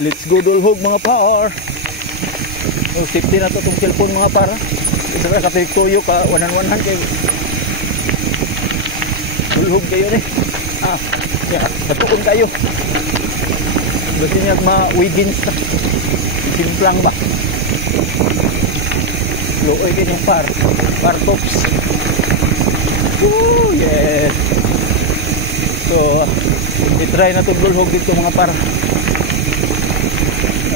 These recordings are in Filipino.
Let's go dulhog mga par. Oh, safety na to itong cellphone mga par. Ito na kapituyo ka 1-1 kay dulhog kayo ni. Katuon kayo. Gusto niya ma-wiggins na. Simplang ba? Looy kayo yung par. Par tops. Woo! Yes! So, itry na itong dulhog dito mga par.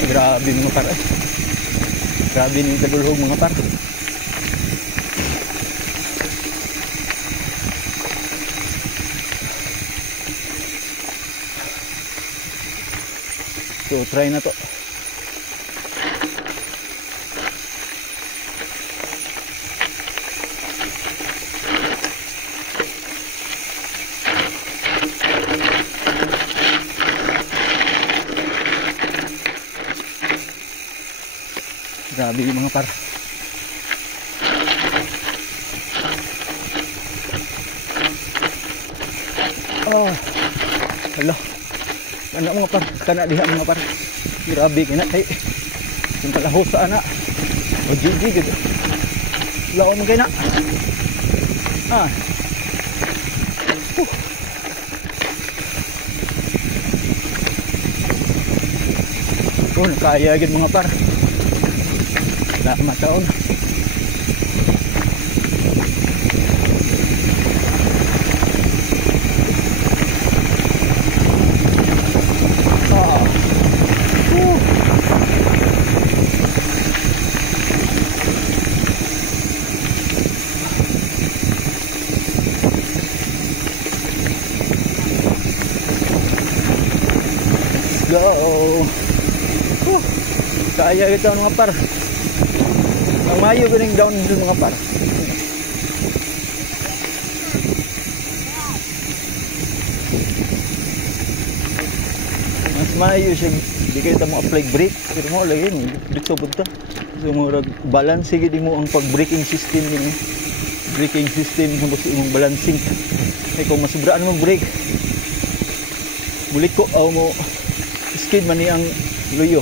Grabe mga par. Grabe yung dulhog mga par. So, try na to. Grabe yung mga par. Oh, hello. Ano mga par, kana diha mga par. Grabe kina kay yung kalahok sa ana. O GG gud. Laon man kay na. Oh, kaya gid mga par. Wala mataon. Go! Kaya ito mga par. Ang mayo ganing down dito mga par. Mas mayo siya. Di kayo mo apply brake. Pero mo lagi dito punta. So murag balance gid mo ang pag-braking system niyo. Braking system mo sa imong balancing. Kay kung masubraan mo brake. Mulit ko mo skid man ni ang luyo.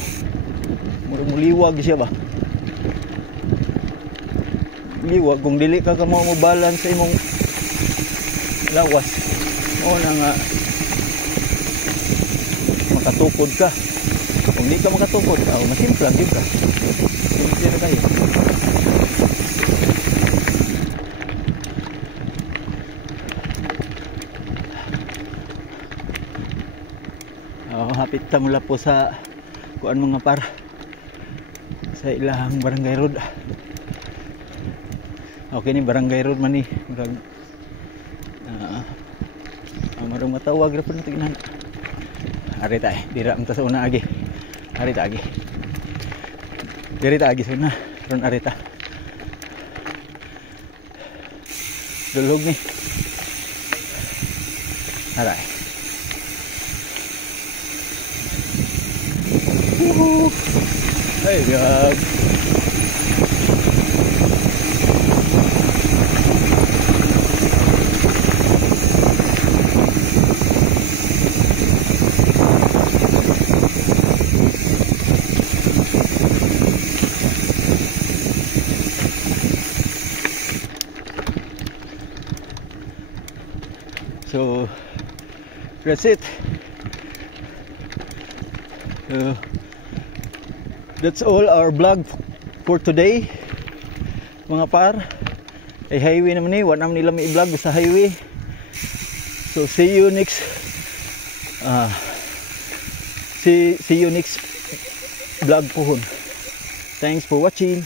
Muliwag siya ba? Liwag kung dili ka mo balance sa imong lawas. O na nga makatukod ka. Kung di ka makatukod ka, masimplang yun ka. Simple na kayo. Hapit ta mula po sa kuan mga par sa ilang barangay road. Okay ni barangay road man ni marong matawag ra po natin ginhan. Ari ta dira man ta sa una agi. Ari ta agi. Diri ta agi sa una ron ari ta. Dulhog ni. Aray. Hey God. So that's it. That's all our vlog for today mga par. Ay highway naman eh, wala naman nila may vlog sa highway. So see you next see you next vlog pohon. Thanks for watching.